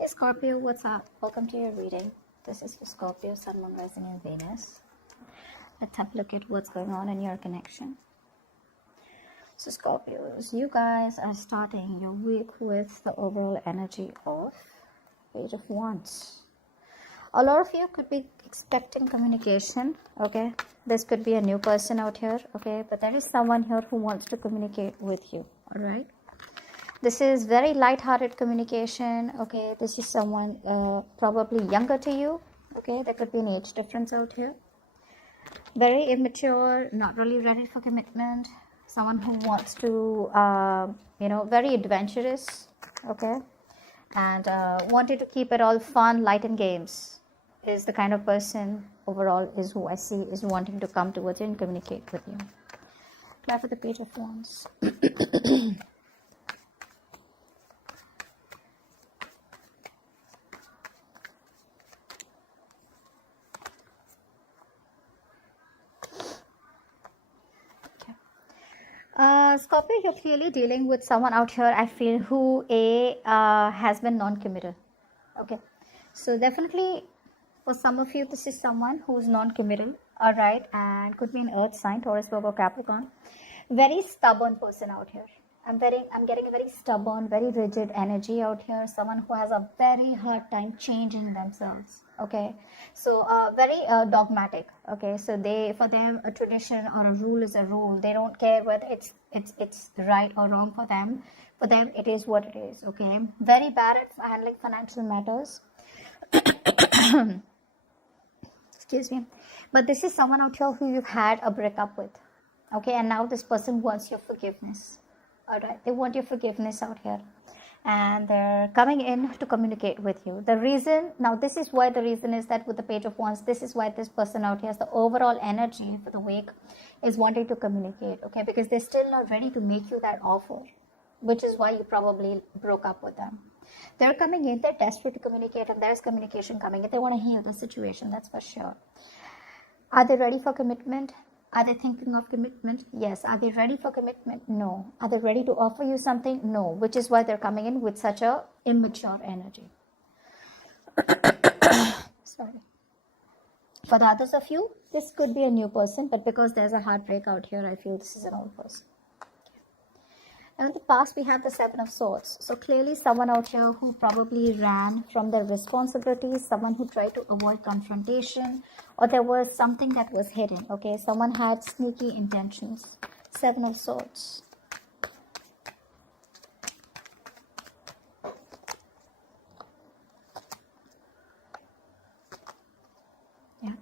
Hey Scorpio, what's up? Welcome to your reading. This is for Scorpio, Sun, Moon, Rising, and Venus. Let's have a look at what's going on in your connection. So Scorpios, you guys are starting your week with the overall energy of Page of Wands. A lot of you could be expecting communication, okay? This could be a new person out here, okay? But there is someone here who wants to communicate with you, all right? This is very light-hearted communication, okay? This is someone probably younger to you, okay? There could be an age difference out here. Very immature, not really ready for commitment. Someone who wants to, very adventurous, okay? And wanted to keep it all fun, light and games is the kind of person overall is who I see is wanting to come towards you and communicate with you. Try for the Page of Wands. Scorpio, you're clearly dealing with someone out here, I feel, who has been non-committal. Okay. So definitely for some of you, this is someone who's non-committal, all right, and could be an earth sign, Taurus, Virgo, Capricorn. Very stubborn person out here. I'm getting a very stubborn, very rigid energy out here. Someone who has a very hard time changing themselves. Okay, so very dogmatic. Okay, so for them a tradition or a rule is a rule. They don't care whether it's right or wrong for them. For them, it is what it is. Okay, very bad at handling financial matters. Excuse me, but this is someone out here who you've had a breakup with. Okay, and now this person wants your forgiveness. All right, they want your forgiveness out here, and they're coming in to communicate with you. The reason, now this is why the reason is that with the Page of Wands, this is why this person out here has the overall energy for the week is wanting to communicate, okay, because they're still not ready to make you that offer, which is why you probably broke up with them. They're coming in, they're desperate to communicate, and there's communication coming in. They want to heal the situation, that's for sure. Are they ready for commitment? Are they thinking of commitment? Yes. Are they ready for commitment? No. Are they ready to offer you something? No. Which is why they're coming in with such a immature energy. Sorry. For the others of you, this could be a new person, but because there's a heartbreak out here, I feel this is an old person. And in the past, we have the Seven of Swords. So clearly someone out here who probably ran from their responsibilities, someone who tried to avoid confrontation, or there was something that was hidden, okay? Someone had sneaky intentions. Seven of Swords. Yeah.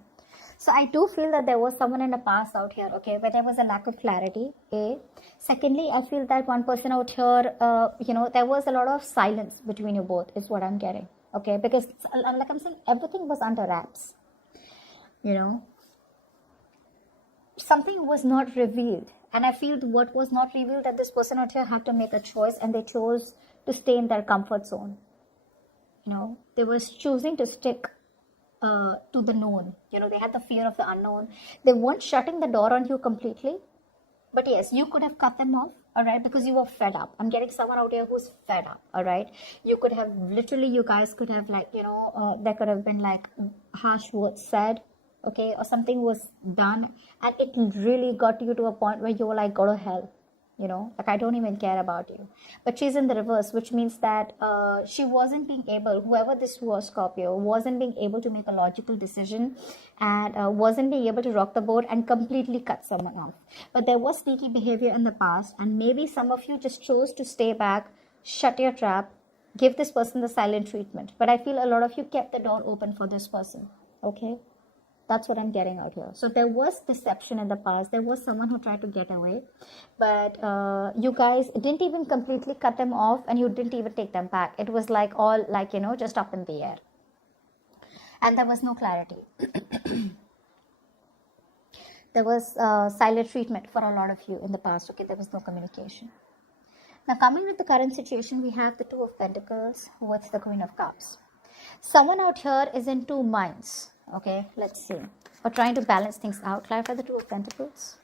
So I do feel that there was someone in the past out here, okay, where there was a lack of clarity, A. Secondly, I feel that one person out here, there was a lot of silence between you both is what I'm getting, okay? Because like I'm saying, everything was under wraps, Something was not revealed. And I feel what was not revealed that this person out here had to make a choice, and they chose to stay in their comfort zone. They were choosing to stick to the known. They had the fear of the unknown. They weren't shutting the door on you completely. But yes, you could have cut them off, all right, because you were fed up. I'm getting someone out here who's fed up, all right. You could have you guys could have there could have been harsh words said, okay, or something was done, and it really got you to a point where you were like, go to hell. I don't even care about you. But she's in the reverse, which means that she wasn't being able, whoever this was, Scorpio, wasn't being able to make a logical decision and wasn't being able to rock the boat and completely cut someone off. But there was sneaky behavior in the past, and maybe some of you just chose to stay back, shut your trap, give this person the silent treatment. But I feel a lot of you kept the door open for this person, okay? That's what I'm getting out here. So there was deception in the past. There was someone who tried to get away. But you guys didn't even completely cut them off, and you didn't even take them back. It was just up in the air. And there was no clarity. There was silent treatment for a lot of you in the past. Okay, there was no communication. Now coming with the current situation, we have the Two of Pentacles with the Queen of Cups. Someone out here is in two minds. Okay, let's see. Or trying to balance things out. Clarify the Two of Pentacles.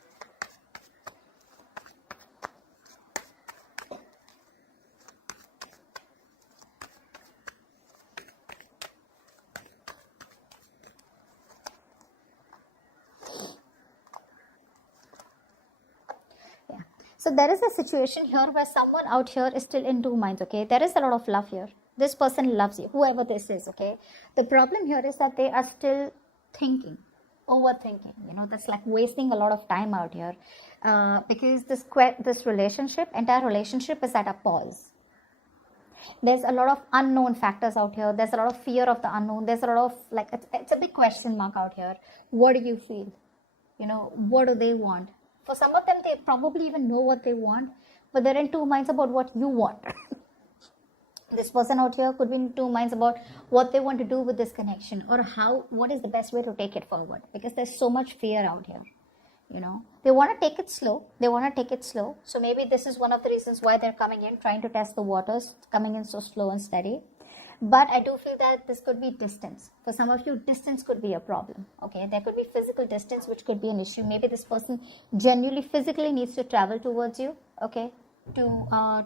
So there is a situation here where someone out here is still in two minds, okay? There is a lot of love here. This person loves you, whoever this is, okay? The problem here is that they are still thinking, overthinking, that's like wasting a lot of time out here, because this relationship, entire relationship is at a pause. There's a lot of unknown factors out here. There's a lot of fear of the unknown. There's a lot of, like, it's a big question mark out here. What do you feel? What do they want? For some of them, they probably even know what they want, but they're in two minds about what you want. This person out here could be in two minds about what they want to do with this connection, or what is the best way to take it forward, because there's so much fear out here. They want to take it slow. So maybe this is one of the reasons why they're coming in, trying to test the waters, coming in so slow and steady. But I do feel that this could be distance. For some of you, distance could be a problem. Okay, there could be physical distance, which could be an issue. Maybe this person genuinely physically needs to travel towards you. Okay, to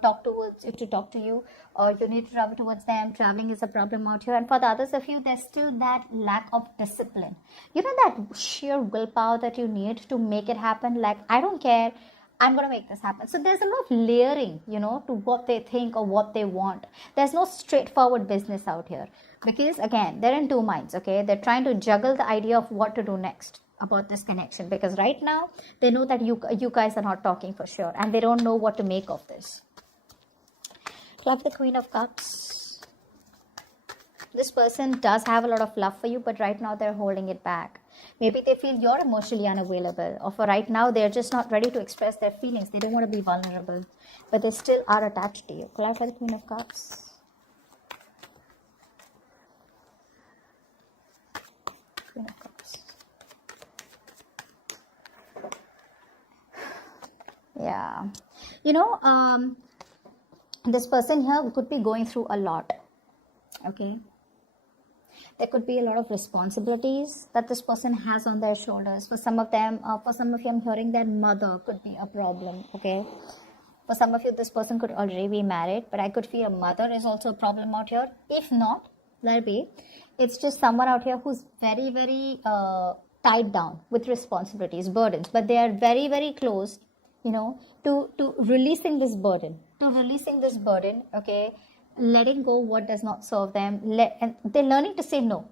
talk to you, or you need to travel towards them. Traveling is a problem out here. And for the others of you, there's still that lack of discipline. That sheer willpower that you need to make it happen. Like, I don't care, I'm going to make this happen. So there's a lot of layering, to what they think or what they want. There's no straightforward business out here, because again, they're in two minds. Okay, they're trying to juggle the idea of what to do next about this connection, because right now they know that you guys are not talking for sure, and they don't know what to make of this. Love the Queen of Cups. This person does have a lot of love for you, but right now they're holding it back. Maybe they feel you're emotionally unavailable, or for right now they're just not ready to express their feelings. They don't want to be vulnerable, but they still are attached to you. Clarify the Queen of Cups. Queen of Cups. Yeah, this person here could be going through a lot. Okay, there could be a lot of responsibilities that this person has on their shoulders. For some of them, for some of you, I'm hearing that mother could be a problem. Okay, for some of you, this person could already be married, but I could feel a mother is also a problem out here. If not, let it be. It's just someone out here who's very, very tied down with responsibilities, burdens, but they are very, very close, to releasing this burden. Okay, letting go what does not serve them, and they're learning to say no.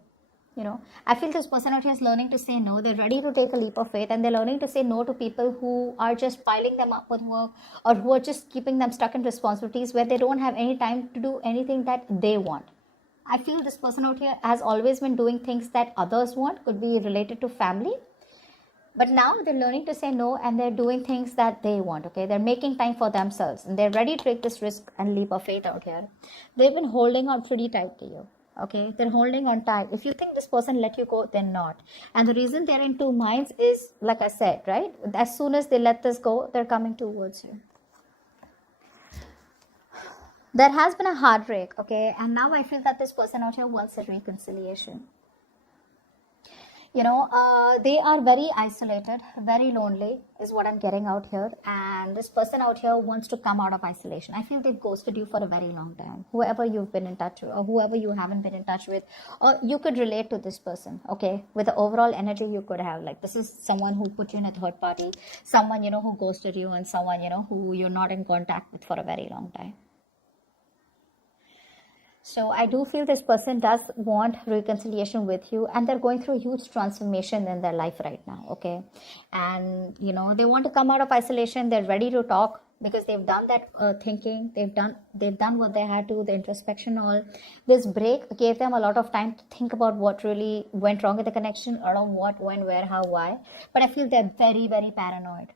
I feel this person out here is learning to say no. They're ready to take a leap of faith, and they're learning to say no to people who are just piling them up with work, or who are just keeping them stuck in responsibilities where they don't have any time to do anything that they want. I feel this person out here has always been doing things that others want, could be related to family. But now they're learning to say no, and they're doing things that they want. Okay, they're making time for themselves, and they're ready to take this risk and leap of faith out here. They've been holding on pretty tight to you. Okay, they're holding on tight. If you think this person let you go, they're not. And the reason they're in two minds is, like I said, right? As soon as they let this go, they're coming towards you. There has been a heartbreak, okay? And now I feel that this person out here wants a reconciliation. They are very isolated, very lonely is what I'm getting out here. And this person out here wants to come out of isolation. I feel they've ghosted you for a very long time. Whoever you've been in touch with, or whoever you haven't been in touch with, or you could relate to this person, okay? With the overall energy you could have. Like, this is someone who put you in a third party, someone, who ghosted you, and someone, who you're not in contact with for a very long time. So I do feel this person does want reconciliation with you, and they're going through a huge transformation in their life right now, okay? And, they want to come out of isolation. They're ready to talk, because they've done that thinking. They've done what they had to, the introspection, all. This break gave them a lot of time to think about what really went wrong with the connection, or what, when, where, how, why. But I feel they're very, very paranoid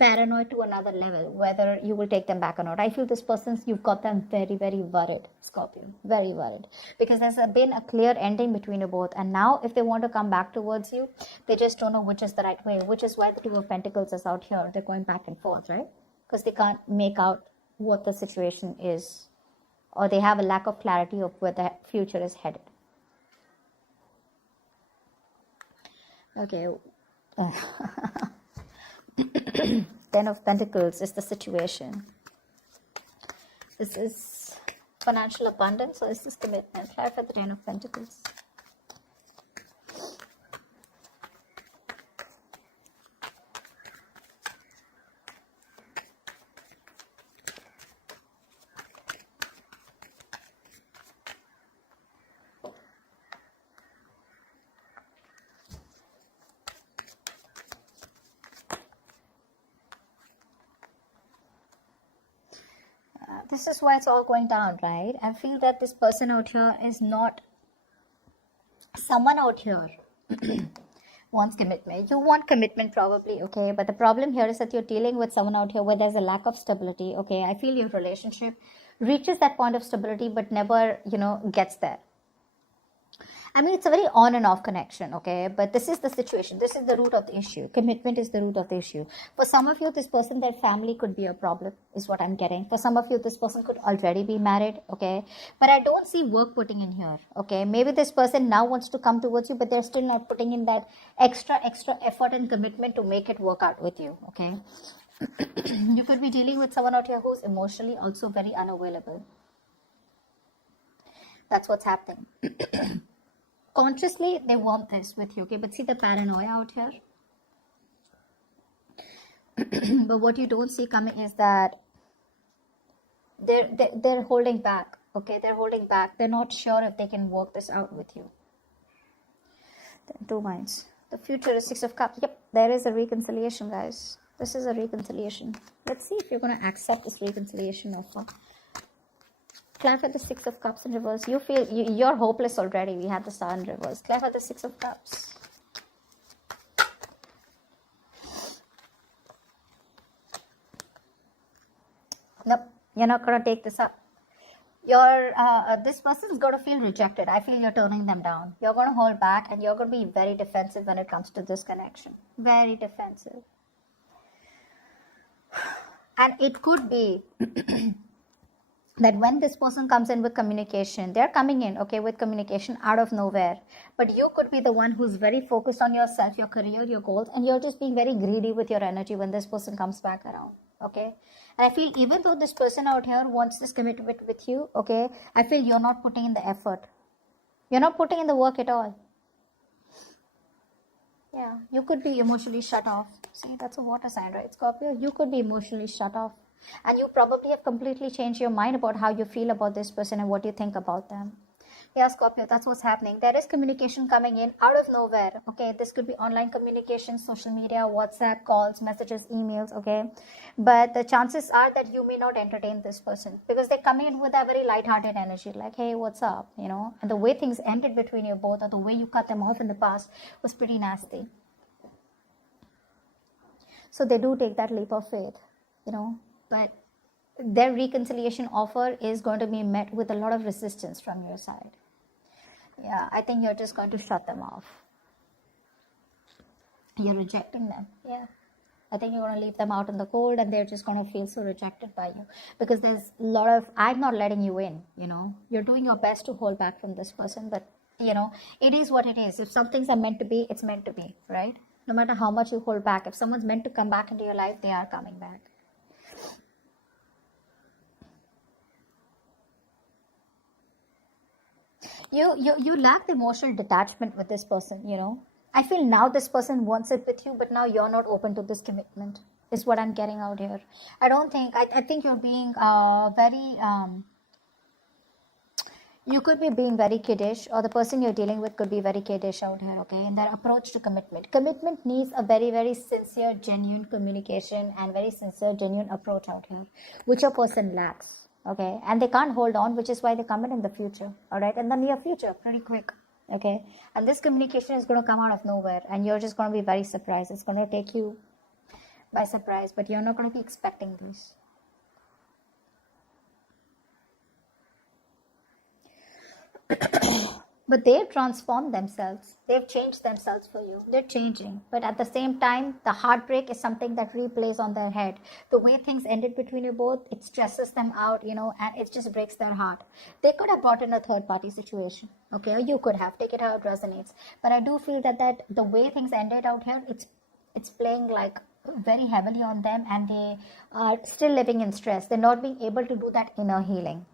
to another level, whether you will take them back or not. I feel this person's, you've got them very, very worried, Scorpio, very worried, because there's been a clear ending between you both. And now if they want to come back towards you, they just don't know which is the right way, which is why the Two of Pentacles is out here. They're going back and forth, right? Because they can't make out what the situation is, or they have a lack of clarity of where the future is headed. Okay. Ten of Pentacles is the situation. Is this financial abundance, or is this commitment? Clarify the Ten of Pentacles. this is why it's all going down, right? I feel that this person out here is not someone out here wants commitment. You want commitment probably, okay? But the problem here is that you're dealing with someone out here where there's a lack of stability, okay? I feel your relationship reaches that point of stability but never, gets there. I mean, it's a very on and off connection, okay? But this is the situation. This is the root of the issue. Commitment is the root of the issue. For some of you, this person, their family could be a problem, is what I'm getting. For some of you, this person could already be married, okay? But I don't see work putting in here, okay? Maybe this person now wants to come towards you, but they're still not putting in that extra effort and commitment to make it work out with you, okay? You could be dealing with someone out here who's emotionally also very unavailable. That's what's happening. Consciously, they want this with you, okay? But see the paranoia out here? But what you don't see coming is that they're holding back, okay? They're holding back. They're not sure if they can work this out with you. Then 2 minds. The future is 6 of Cups. Yep, there is a reconciliation, guys. This is a reconciliation. Let's see if you're going to accept this reconciliation offer. Clap at the 6 of Cups in reverse. You feel you're hopeless already. We had the Star in reverse. Clap at the 6 of Cups. Nope, you're not going to take this up. This person's going to feel rejected. I feel you're turning them down. You're going to hold back and you're going to be very defensive when it comes to this connection. Very defensive. And it could be that when this person comes in with communication, they're coming in, okay, with communication out of nowhere. But you could be the one who's very focused on yourself, your career, your goals, and you're just being very greedy with your energy when this person comes back around, okay? And I feel even though this person out here wants this commitment with you, okay, I feel you're not putting in the effort. You're not putting in the work at all. Yeah, you could be emotionally shut off. See, that's a water sign, right, Scorpio? You could be emotionally shut off. And you probably have completely changed your mind about how you feel about this person and what you think about them. Yeah, Scorpio, that's what's happening. There is communication coming in out of nowhere. Okay, this could be online communication, social media, WhatsApp, calls, messages, emails, okay? But the chances are that you may not entertain this person because they're coming in with a very lighthearted energy, like, hey, what's up, And the way things ended between you both or the way you cut them off in the past was pretty nasty. So they do take that leap of faith, But their reconciliation offer is going to be met with a lot of resistance from your side. Yeah, I think you're just going to shut them off. You're rejecting them. Yeah. I think you're going to leave them out in the cold and they're just going to feel so rejected by you. Because there's a lot of, I'm not letting you in, You're doing your best to hold back from this person, but, it is what it is. If some things are meant to be, it's meant to be, right? No matter how much you hold back. If someone's meant to come back into your life, they are coming back. You lack the emotional detachment with this person, I feel now this person wants it with you, but now you're not open to this commitment, is what I'm getting out here. I think you're being you could be being very kiddish, or the person you're dealing with could be very kiddish out here, okay, in their approach to commitment. Commitment needs a very, very sincere, genuine communication and very sincere, genuine approach out here, which a person lacks. Okay, and they can't hold on, which is why they come in the future, all right, in the near future, pretty quick, okay, and this communication is going to come out of nowhere, and you're just going to be very surprised. It's going to take you by surprise, but you're not going to be expecting this. But they've transformed themselves. They've changed themselves for you. They're changing. But at the same time, the heartbreak is something that replays on their head. The way things ended between you both, it stresses them out, and it just breaks their heart. They could have brought in a third-party situation, okay? Or you could have. Take it how it resonates. But I do feel that the way things ended out here, it's playing like very heavily on them, and they are still living in stress. They're not being able to do that inner healing.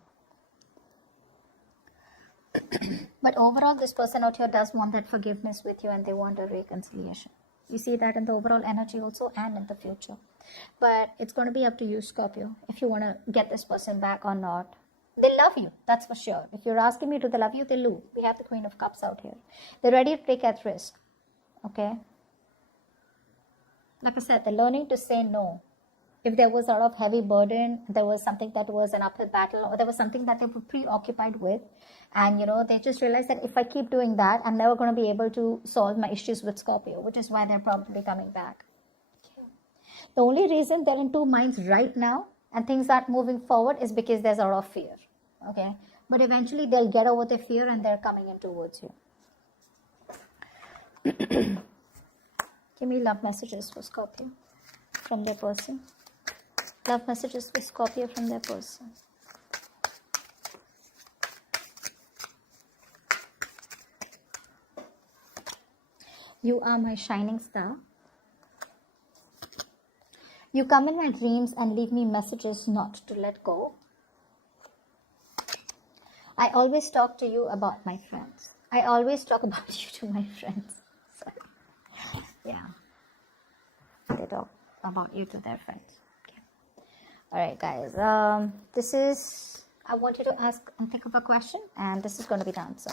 But overall, this person out here does want that forgiveness with you, and they want a reconciliation. You see that in the overall energy also and in the future. But it's going to be up to you, Scorpio, if you want to get this person back or not. They love you, that's for sure. If you're asking me, do they love you? They do. We have the Queen of Cups out here. They're ready to take that risk, okay? Like I said, they're learning to say no. if there was a lot of heavy burden, there was something that was an uphill battle, or there was something that they were preoccupied with, and they just realized that if I keep doing that, I'm never going to be able to solve my issues with Scorpio, which is why they're probably coming back. The only reason they're in two minds right now and things aren't moving forward is because there's a lot of fear. Okay, but eventually they'll get over the fear and they're coming in towards you. Give me love messages for Scorpio from their person. Love messages for Scorpio from their person. You are my shining star. You come in my dreams and leave me messages not to let go. I always talk to you about my friends. I always talk about you to my friends. So, yeah. They talk about you to their friends. Okay. All right, guys. I want you to ask and think of a question, and this is going to be the answer.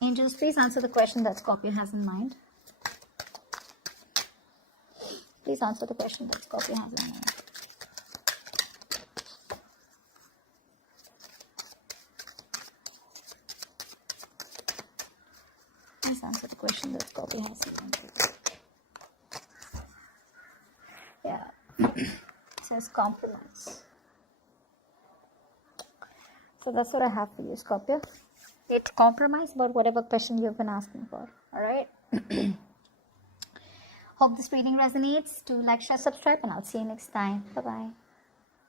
Angels, please answer the question that Scorpio has in mind. Please answer the question that Scorpio has in mind. Please answer the question that Scorpio has in mind. Yeah. It says compromise. So that's what I have for you, Scorpio. It's compromise about whatever question you've been asking for. Alright? Hope this reading resonates. Do like, share, subscribe, and I'll see you next time. Bye-bye.